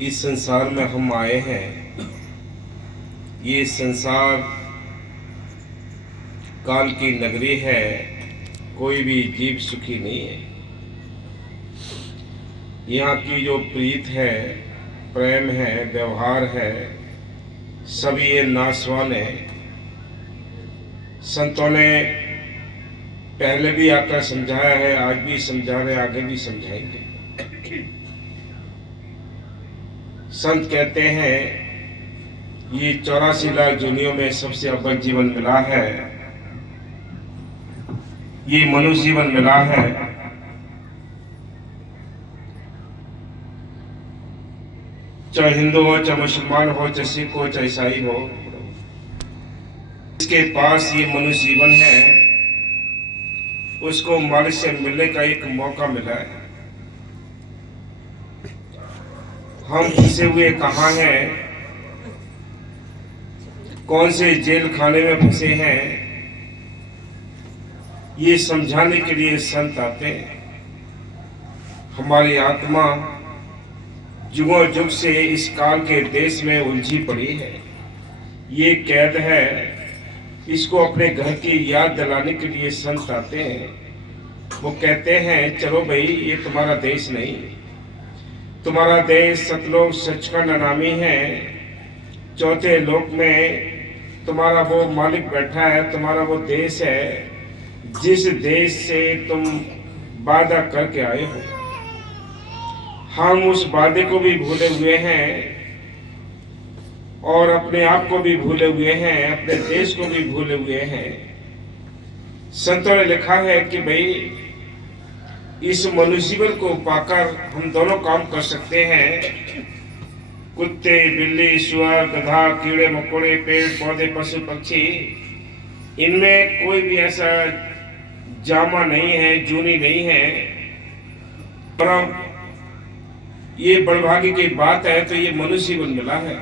इस संसार में हम आए हैं। ये संसार काल की नगरी है, कोई भी जीव सुखी नहीं है। यहाँ की जो प्रीत है, प्रेम है, व्यवहार है, सब ये नाशवान है। संतों ने पहले भी आकर समझाया है, आज भी समझा रहे, आगे भी समझाएंगे। संत कहते हैं ये 84 लाख दुनिया में सबसे अव्वल जीवन मिला है, ये मनुष्य जीवन मिला है। चाहे हिंदू हो, चाहे मुसलमान हो, चाहे सिख हो, चाहे ईसाई हो, इसके पास ये मनुष्य जीवन है, उसको मालिक से मिलने का एक मौका मिला है। हम फंसे हुए कहाँ हैं, कौन से जेल खाने में फंसे हैं, ये समझाने के लिए संत आते हैं। हमारी आत्मा जुगों जुग से इस काल के देश में उलझी पड़ी है, ये कैद है। इसको अपने घर की याद दिलाने के लिए संत आते हैं। वो कहते हैं चलो भाई, ये तुम्हारा देश नहीं, तुम्हारा देश सतलोक सचखंड नामी है। चौथे लोक में तुम्हारा वो मालिक बैठा है, तुम्हारा वो देश है जिस देश से तुम वादा करके आए हो। हम उस वादे को भी भूले हुए हैं और अपने आप को भी भूले हुए हैं, अपने देश को भी भूले हुए हैं। संतों ने लिखा है कि भाई इस मनुष्य जीवन को पाकर हम दोनों काम कर सकते हैं। कुत्ते, बिल्ली, सुअर, गधा, कीड़े मकोड़े, पेड़ पौधे, पशु पक्षी, इनमें कोई भी ऐसा जामा नहीं है, जूनी नहीं है। पर ये बड़भागी की बात है तो ये मनुष्य जीवन मिला है।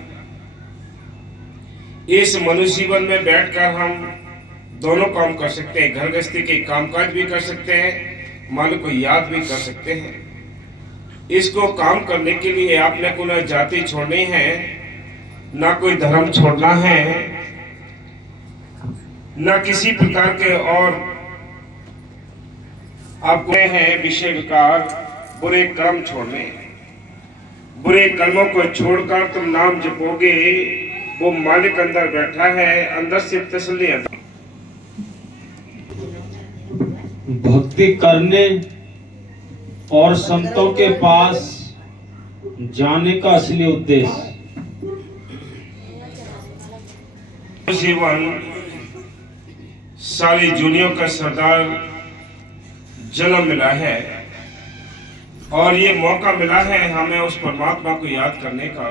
इस मनुष्य जीवन में बैठकर हम दोनों काम कर सकते हैं, घर गृहस्थी के कामकाज भी कर सकते हैं, मालिक को याद भी कर सकते हैं। इसको काम करने के लिए आपने को ना जाति छोड़नी है, ना कोई धर्म छोड़ना है, ना किसी प्रकार के और आपको हैं विषय विकार, बुरे कर्म छोड़ने। बुरे कर्मों को छोड़कर तुम नाम जपोगे, वो मालिक अंदर बैठा है, अंदर से तसल्ली आता। भक्ति करने और संतों के पास जाने का असली उद्देश्य जीवन सारी दुनिया का सरदार जन्म मिला है और ये मौका मिला है हमें उस परमात्मा को याद करने का।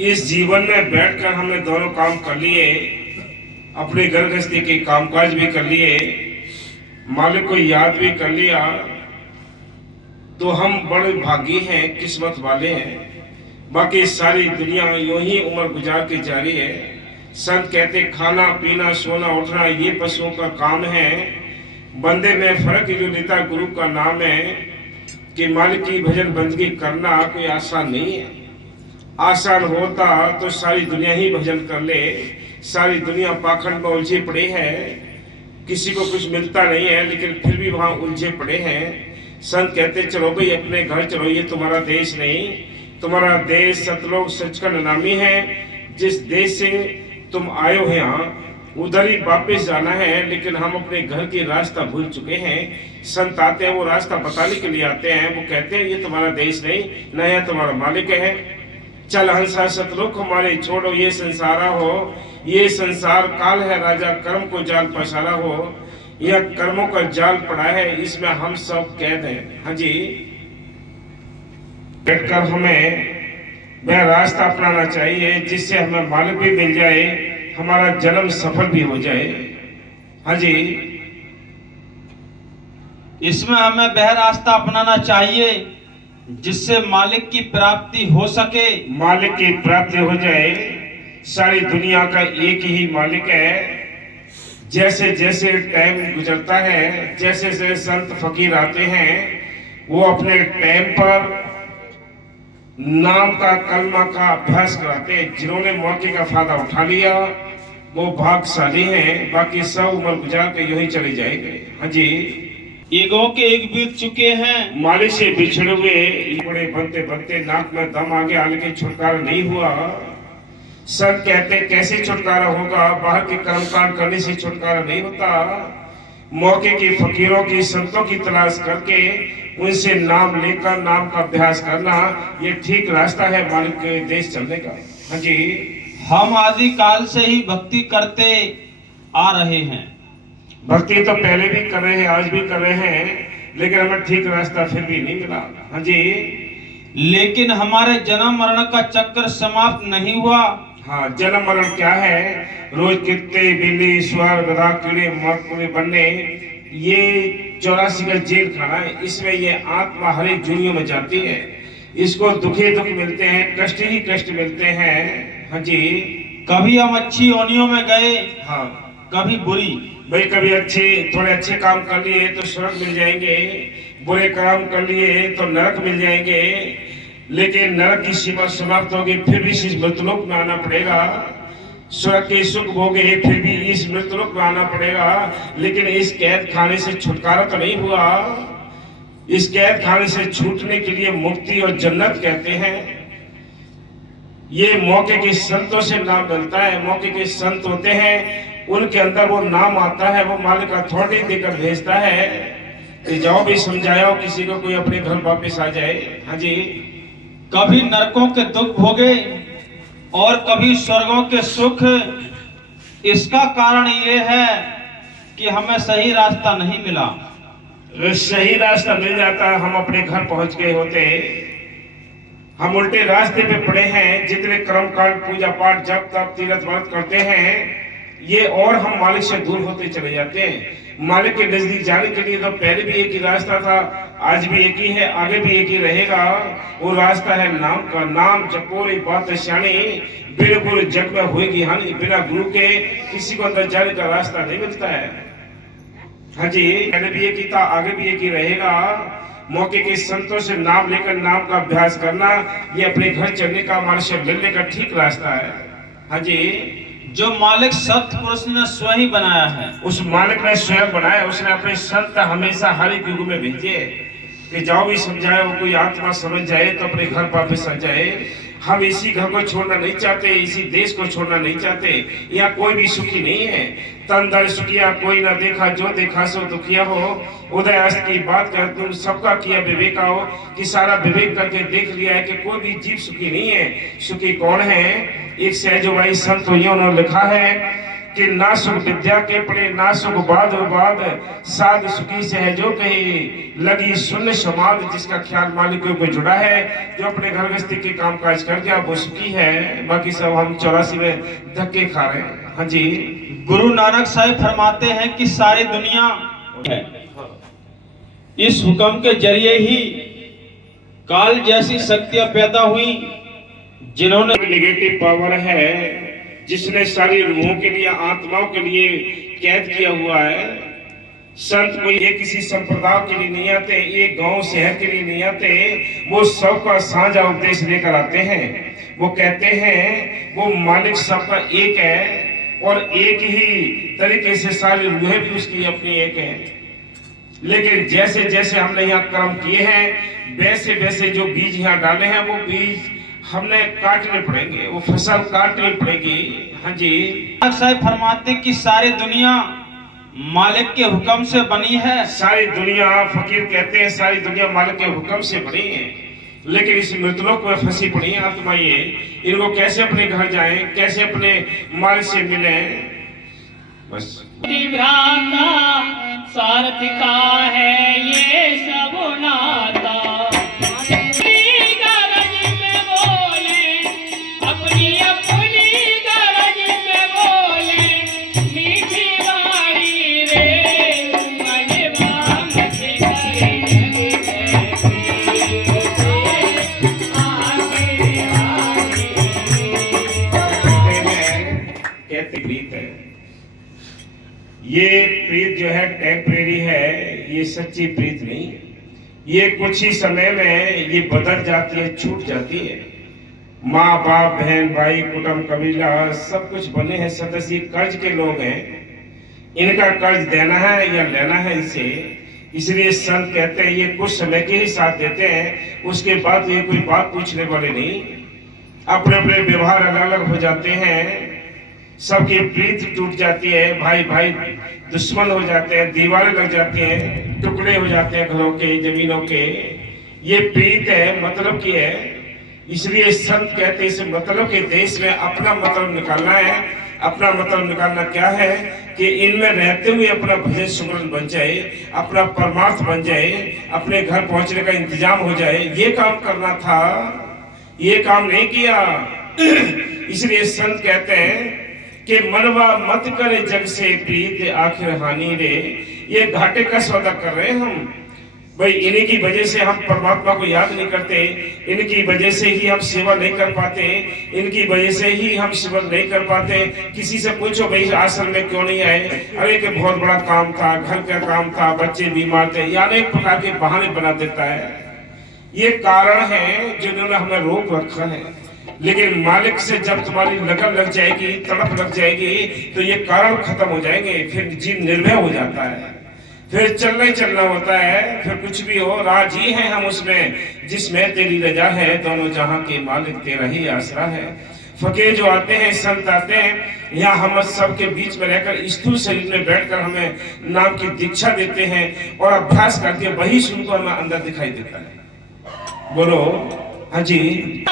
इस जीवन में बैठकर हमने दोनों काम कर लिए, अपने घर गृहस्थी के कामकाज भी कर लिए, मालिक को याद भी कर लिया, तो हम बड़े भागी हैं, किस्मत वाले हैं। बाकी सारी दुनिया यूं ही उम्र गुजार के जा रही है। संत कहते खाना पीना सोना उठना ये पशुओं का काम है, बंदे में फर्क जो लेता गुरु का नाम है कि मालिक की भजन बंदगी करना कोई आसान नहीं है। आसान होता तो सारी दुनिया ही भजन कर ले। सारी दुनिया पाखंड में उलझे पड़े है, किसी को कुछ मिलता नहीं है, लेकिन फिर भी वहां उलझे पड़े हैं। संत कहते चलो भाई अपने घर चलो, ये तुम्हारा देश नहीं, तुम्हारा देश सतलोक सचखंड नामी है। जिस देश से तुम आए हो यहाँ उधर ही वापस जाना है, लेकिन हम अपने घर की रास्ता भूल चुके हैं। संत आते हैं, वो रास्ता बताने के लिए आते हैं। वो कहते हैं ये तुम्हारा देश नहीं, न यह तुम्हारा मालिक है। चल हंसा सतलोक हमारे, छोड़ो ये संसारा हो। ये संसार काल है, राजा कर्म को जाल पसारा हो। यह कर्मों का जाल पड़ा है, इसमें हम सब कैद हैं। हाँ जी, बैठकर हमें वह रास्ता अपनाना चाहिए जिससे हमें मालिक भी मिल जाए, हमारा जन्म सफल भी हो जाए। हाँ जी, इसमें हमें वह रास्ता अपनाना चाहिए जिससे मालिक की प्राप्ति हो सके। मालिक की प्राप्ति हो जाए। सारी दुनिया का एक ही मालिक है। जैसे जैसे टाइम गुजरता है, जैसे जैसे संत फकीर आते हैं, वो अपने टाइम पर नाम का कलमा का अभ्यास कराते हैं। जिन्होंने मौके का फायदा उठा लिया वो भाग्यशाली हैं, बाकी सब उम्र गुजार के यूं ही चले जाएंगे। हाँ जी, ईगों के एक बीत चुके हैं। मालिक से बिछड़े हुए बड़े बनते बनते नाक में दम आ गया, लेकिन छुटकारा नहीं हुआ। संत कहते कैसे छुटकारा होगा, बाहर के कर्मकांड करने से छुटकारा नहीं होता। मौके के फकीरों की संतों की तलाश करके उनसे नाम लेकर नाम का अभ्यास करना ये ठीक रास्ता है मालिक के देश चलने का। हाँ जी, हम आदि काल से ही भक्ति करते आ रहे हैं। भक्ति तो पहले भी कर रहे हैं, आज भी कर रहे हैं, लेकिन हमें ठीक रास्ता फिर भी नहीं मिला। हाँ जी, लेकिन हमारे जन्म मरण का चक्र समाप्त नहीं हुआ। हाँ, जन्म मरण क्या है, रोज कितने बिल्ली स्वर गधा कीड़े मरकुड़े बनने, ये 84 का जेल खाना है। इसमें ये आत्मा हर एक दुनिया में जाती है, इसको दुखे दुख मिलते हैं, कष्ट ही कष्ट मिलते हैं। हाँ जी, कभी हम अच्छी योनियों में गए, हाँ कभी बुरी। भाई, कभी थोड़े अच्छे काम कर लिए तो स्वर्ग मिल जाएंगे, बुरे काम कर लिए तो नरक मिल जाएंगे। लेकिन नरक की सीमा समाप्त होगी, फिर भी इस मृतलोक में आना पड़ेगा। स्वर्ग के सुख भोगे, फिर भी इस मृतलोक में आना पड़ेगा। लेकिन इस कैद खाने से छुटकारा तो नहीं हुआ। इस कैद खाने से छूटने के लिए मुक्ति और जन्नत कहते हैं। ये मौके के संतों से नाम मिलता है। मौके के संत होते हैं, उनके अंदर वो नाम आता है, वो मालिक अथॉरिटी देकर भेजता है कि जाओ भी समझाओ किसी को, कोई अपने घर वापस आ जाए। हाँ जी, कभी नरकों के दुख भोगे और कभी स्वर्गों के सुख। इसका कारण ये है कि हमें सही रास्ता नहीं मिला। सही रास्ता मिल जाता हम अपने घर पहुंच गए होते। हम उल्टे रास्ते पे पड़े हैं। जितने कर्म कांड पूजा पाठ जप तप तीर्थ व्रत करते हैं, ये और हम मालिक से दूर होते चले जाते हैं। मालिक के नजदीक जाने के लिए तो पहले भी एक ही रास्ता था, आज भी एक ही है, आगे भी एक ही रहेगा। वो रास्ता है नाम का। नाम जपो रे बात श्याणी, बिना गुरु जग में होगी हानि। बिना गुरु के किसी को अंदर जाने का रास्ता नहीं मिलता है। हाँ जी, पहले भी एक ही था, आगे भी एक ही रहेगा। मौके के संतों से नाम लेकर नाम का अभ्यास करना, ये अपने घर चलने का, मालिक से मिलने का ठीक रास्ता है। हाँ जी, जो मालिक सत्य पुरुष ने स्वयं ही बनाया है, उस मालिक ने स्वयं बनाया। उसने अपने संत हमेशा हर एक युग में भेजे कि जाओ भी समझाए, वो कोई आत्मा समझ जाए तो अपने घर वापस आ जाए। हम इसी घर को छोड़ना नहीं चाहते, इसी देश को छोड़ना नहीं चाहते। यहाँ कोई भी सुखी नहीं है। तन दर सुखिया कोई ना देखा, जो देखा सो दुखिया हो। उदय अस्त की बात कर तुम सबका किया विवेक हो, कि सारा विवेक करके देख लिया है कि कोई भी जीव सुखी नहीं है। सुखी कौन है? एक सहजोबाई संत हुई, उन्होंने लिखा है कि ना सुख विद्या के पड़े, ना सुख बाद साध सुखी सहजो कही, लगी शून्य समाध। जिसका ख्याल मालिकों को जुड़ा है, जो अपने घर गृहस्थी के काम काज कर गया, वो सुखी है। बाकी सब हम 84 में धक्के खा रहे हैं। हाँ जी, गुरु नानक साहिब फरमाते हैं कि सारी दुनिया है, इस हुक्म के जरिए ही काल जैसी शक्तियां पैदा हुई, जिन्होंने नेगेटिव पावर है, जिसने सारी रूहों के लिए, आत्माओं के लिए कैद किया हुआ है। संत कोई ये किसी संप्रदाय के लिए नहीं आते, ये गांव शहर के लिए नहीं आते। वो सबका साझा उपदेश लेकर आते हैं। वो कहते हैं वो मालिक सबका एक है, और एक ही तरीके से सारी रूहें भी उसकी अपनी एक है। लेकिन जैसे जैसे हमने यहाँ कर्म किए हैं, वैसे वैसे जो बीज यहाँ डाले हैं, वो बीज हमने काटने पड़ेंगे, वो फसल काटनी पड़ेगी। हाँ जी, साहिब फरमाते कि सारी दुनिया मालिक के हुक्म से बनी है। सारी दुनिया, फकीर कहते हैं सारी दुनिया मालिक के हुक्म से बनी है। लेकिन इस मृतलोक में फंसी पड़ी है आत्मा। ये इनको कैसे अपने घर जाएं, कैसे अपने मालिक से मिलें? बस सारथ का है ये सब नाता। ये प्रीत जो है टेम्परेरी है, ये सच्ची प्रीत नहीं है। ये कुछ ही समय में ये बदल जाती है, छूट जाती है। माँ बाप बहन भाई कुटुंब कबीला सब कुछ बने हैं सदस्य, कर्ज के लोग हैं। इनका कर्ज देना है या लेना है इसे, इसलिए संत कहते हैं ये कुछ समय के ही साथ देते हैं, उसके बाद ये कोई बात पूछने वाले नहीं। अपने अपने व्यवहार अलग अलग हो जाते हैं, सबकी प्रीति टूट जाती है, भाई भाई दुश्मन हो जाते हैं, दीवारें लग जाती हैं, टुकड़े हो जाते हैं घरों के जमीनों के। ये प्रीत है, मतलब की है। इसलिए संत कहते हैं इस मतलब के देश में अपना मतलब निकालना है। अपना मतलब निकालना क्या है कि इनमें रहते हुए अपना भजन सुमरन बन जाए, अपना परमार्थ बन जाए, अपने घर पहुंचने का इंतजाम हो जाए। ये काम करना था, ये काम नहीं किया। इसलिए संत कहते हैं कि मनवा मत करे जग से प्रीत आखिर हानि रे। ये घाटे का सौदा कर रहे हैं हम भाई, इन्हीं की वजह से हम परमात्मा को याद नहीं करते, इनकी वजह से ही हम सेवा नहीं कर पाते, इनकी वजह से ही हम सिमरन नहीं कर पाते। किसी से पूछो भाई आश्रम में क्यों नहीं आए, अरे कि बहुत बड़ा काम था, घर का काम था, बच्चे बीमार थे, या अनेक प्रकार के बहाने बना देता है। ये कारण है जिन्होंने हमें रोक रखा है। लेकिन मालिक से जब तुम्हारी लगन लग जाएगी, तड़प लग जाएगी, तो ये कारण खत्म हो जाएंगे, फिर जीवन निर्भय हो जाता है, फिर चलना ही चलना होता है। फिर कुछ भी हो राजी हैं हम उसमें जिसमें तेरी रजा है, दोनों जहां के मालिक तेरा ही आसरा है। फकीर जो आते हैं, संत आते हैं, यहाँ हम सबके बीच में रहकर स्थूल शरीर में बैठकर हमें नाम की दीक्षा देते हैं और अभ्यास करके वही सुनकर हमें अंदर दिखाई देता है। बोलो हाँ जी।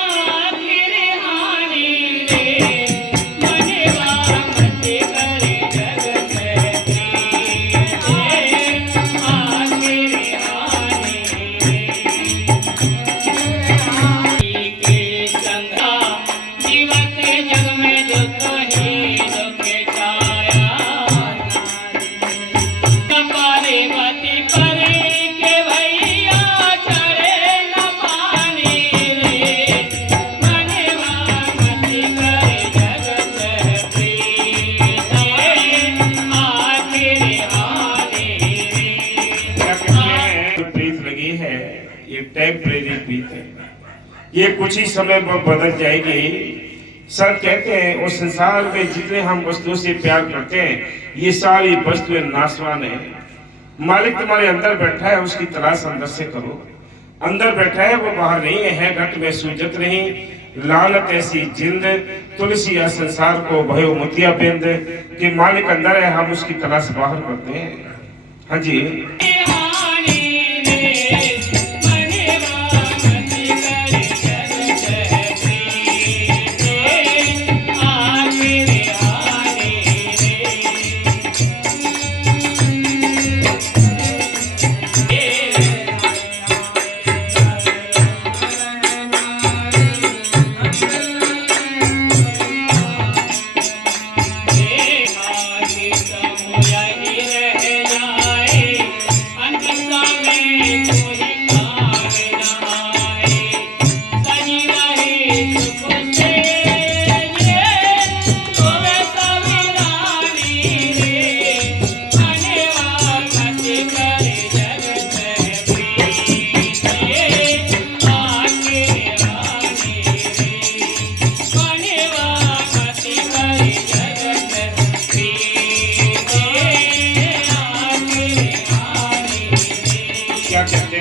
टेम्परेरी प्रीत है, ये कुछ ही समय में बदल जाएगी। सर कहते हैं उस संसार में जितने हम वस्तुओं से प्यार करते हैं, ये सारी वस्तुएं नाशवान है। मालिक तुम्हारे अंदर बैठा है, उसकी तलाश अंदर से करो। अंदर बैठा है, वो बाहर नहीं है। घट में सूजत नहीं लालत ऐसी जिंद, तुलसी या संसार को भयो मोतिया बिंद। कि मालिक अंदर है, हम उसकी तलाश बाहर करते हैं। हाँ जी।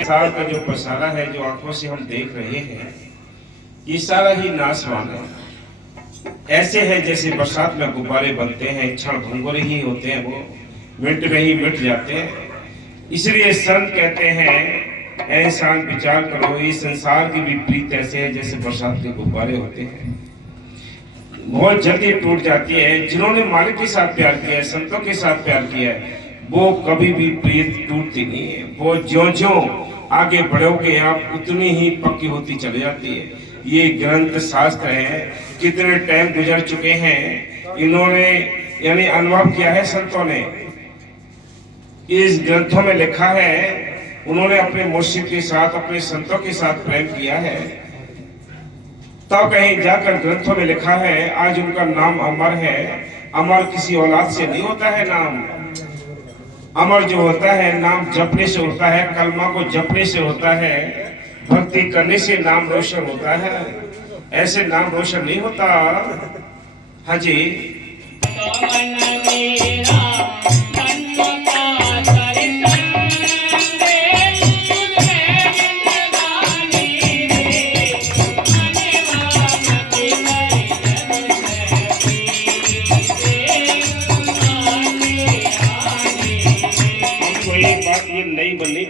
संसार का जो पसारा है, जो आंखों से हम देख रहे हैं, ये सारा ही नाशवान है। ऐसे है जैसे बरसात में गुब्बारे बनते हैं, क्षण भंगुर ही होते हैं, वो मिनट में ही मिट जाते हैं। इसलिए संत कहते हैं ऐसा विचार करो, इस संसार की भी प्रीत ऐसे है जैसे बरसात के गुब्बारे होते हैं, बहुत जल्दी टूट जाती है। जिन्होंने मालिक के साथ प्यार किया है, संतों के साथ प्यार किया है, वो कभी भी प्रीत टूटती नहीं है। वो ज्यों-ज्यों आगे बढ़ोगे आप, उतनी ही पक्की होती चली जाती है। ये ग्रंथ शास्त्र है, कितने टाइम गुजर चुके हैं, इन्होंने यानी अनुभव किया है संतों ने। इस ग्रंथों में लिखा है, उन्होंने अपने मुर्शिद के साथ, अपने संतों के साथ प्रेम किया है, तब कहीं जाकर ग्रंथों में लिखा है आज उनका नाम अमर है। अमर किसी औलाद से नहीं होता है नाम, अमर जो होता है नाम जपने से होता है, कलमा को जपने से होता है, भक्ति करने से नाम रोशन होता है, ऐसे नाम रोशन नहीं होता। हाँ जी। बात ये नई नहीं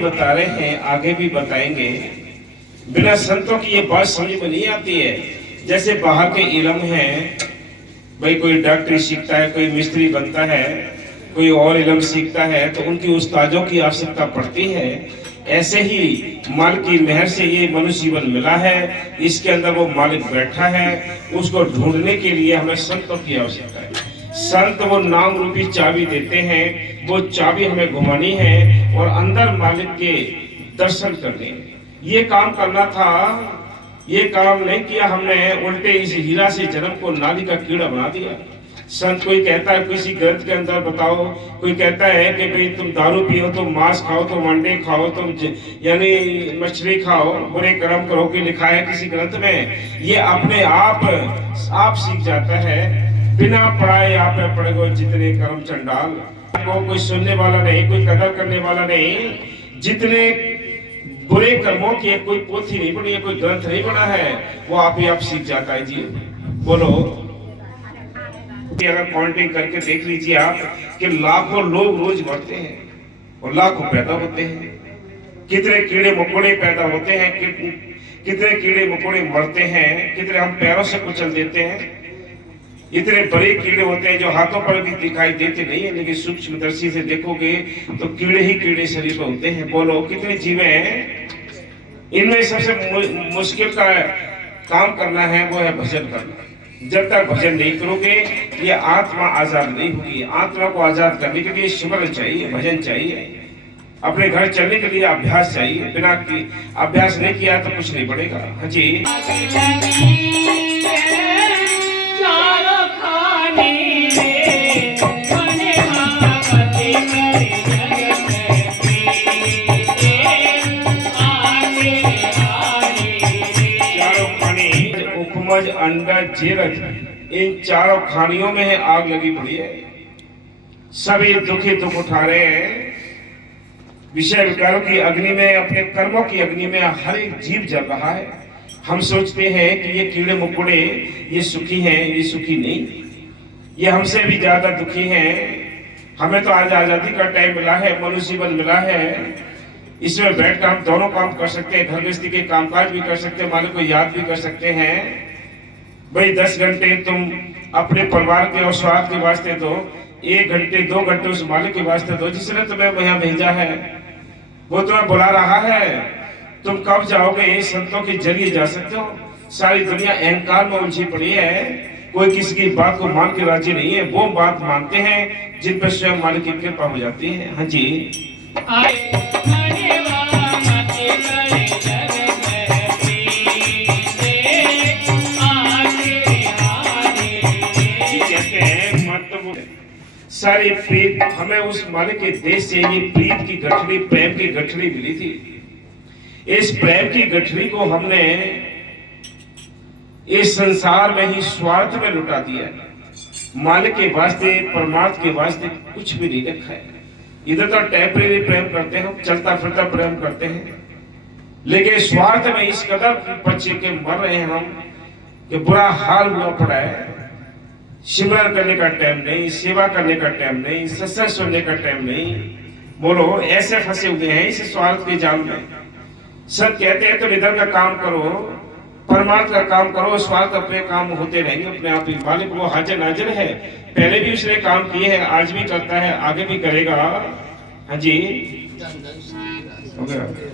बता रहे हैं, आगे भी बताएंगे। बिना संतों की ये बात समझ में नहीं आती है। जैसे बाहर के इल्म हैं, भाई कोई डॉक्टरी सीखता है, कोई मिस्त्री बनता है, कोई और इल्म सीखता है, तो उनकी उस्तादों की आवश्यकता पड़ती है। ऐसे ही मालिक की मेहर से ये मनुष्य जीवन मिला है, इसके अंदर वो मालिक बैठा है, उसको ढूंढने के लिए हमें संतों की आवश्यकता है। संत वो नाम रूपी चाबी देते हैं, वो चाबी हमें घुमानी है और अंदर मालिक के दर्शन करने। ये काम करना था, ये काम नहीं किया हमने, उल्टे इस हीरा से जन्म को नाली का कीड़ा बना दिया। संत कोई कहता है किसी ग्रंथ के अंदर बताओ, कोई कहता है कि भाई तुम दारू पियो, तुम मांस खाओ, तुम अंडे खाओ, तुम यानी मछली खाओ, बुरे कर्म करो के लिखा है किसी ग्रंथ में। ये अपने आप सीख जाता है, बिना पढ़ाए आप पढ़े गो जितने कर्म चंडाल। को कोई सुनने वाला नहीं, कोई कदर करने वाला नहीं। जितने बुरे कर्मों की कोई पोथी नहीं बनी है, कोई ग्रंथ नहीं बना है, वो आप ही आप सीख जाता है। जी बोलो। अगर काउंटिंग करके देख लीजिए आप कि लाखों लोग रोज मरते हैं और लाखों पैदा होते हैं। कितने कीड़े मकोड़े पैदा होते हैं, कितने कीड़े मकोड़े मरते हैं, कितने हम पैरों से कुचल देते हैं। इतने बड़े कीड़े होते हैं जो हाथों पर भी दिखाई देते नहीं है, लेकिन सूक्ष्म दृष्टि से देखोगे तो कीड़े ही कीड़े शरीर में होते हैं। बोलो कितने जीव हैं। इनमें सबसे मुश्किल का काम करना है वो है भजन करना। जब तक भजन नहीं करोगे ये आत्मा आजाद नहीं होगी। आत्मा को आजाद करने के लिए सिमरन चाहिए, भजन चाहिए, अपने घर चलने के लिए अभ्यास चाहिए। बिना अभ्यास नहीं किया तो कुछ नहीं बढ़ेगा। हाँ जी। उपमज अंडा जेरज, इन चारों खानियों में आग लगी पड़ी है। सभी दुखी दुख उठा रहे हैं। विषय विकारों की अग्नि में, अपने कर्मों की अग्नि में हर एक जीव जल रहा है। हम सोचते हैं कि ये कीड़े मकोड़े ये सुखी हैं, ये सुखी नहीं, ये हमसे भी ज्यादा दुखी हैं। हमें तो आज आजादी का टाइम मिला है, मनुष्य जीवन मिला है, इसमें बैठकर हम दोनों काम कर सकते हैं, घर गृहस्थी के कामकाज भी कर सकते हैं, मालिक को याद भी कर सकते हैं। भाई 10 घंटे तुम अपने परिवार के और स्वार्थ के वास्ते दो, 1 घंटे 2 घंटे उस मालिक के वास्ते दो जिसने तुम्हें यहाँ भेजा है। वो तुम्हें बुला रहा है, तुम कब जाओगे? संतों के जरिए जा सकते हो। सारी दुनिया अहंकार में उलझी पड़ी है, कोई किसी की बात को मान के राजी नहीं है। वो बात मानते हैं जिन पर स्वयं मालिक की कृपा हो जाती है। हाँ जी। सारी प्रीत हमें उस मालिक के देश से ये प्रीत की गठरी, प्रेम की गठरी मिली थी। इस प्रेम की गठरी को हमने इस संसार में ही स्वार्थ में लुटा दिया है। मालिक के वास्ते, परमात्मा के वास्ते कुछ भी नहीं रखा है। इधर तो टेम्परेरी प्रेम करते हैं, चलता फिरता प्रेम करते हैं, लेकिन स्वार्थ में इस कदर बच्चे के मर रहे हैं हम कि बुरा हाल हुआ पड़ा है। सिमरन करने का टाइम नहीं, सेवा करने का टाइम नहीं, सत्संग सुनने का टाइम नहीं। बोलो ऐसे फंसे हुए हैं इस स्वार्थ के जाल में। सब कहते हैं तो इधर का काम करो, परमार्थ का काम करो, स्वार्थ अपने काम होते रहेंगे अपने आप ही। मालिक वो हाजिर नाजिर है, पहले भी उसने काम किए हैं, आज भी करता है, आगे भी करेगा। हाँ जी।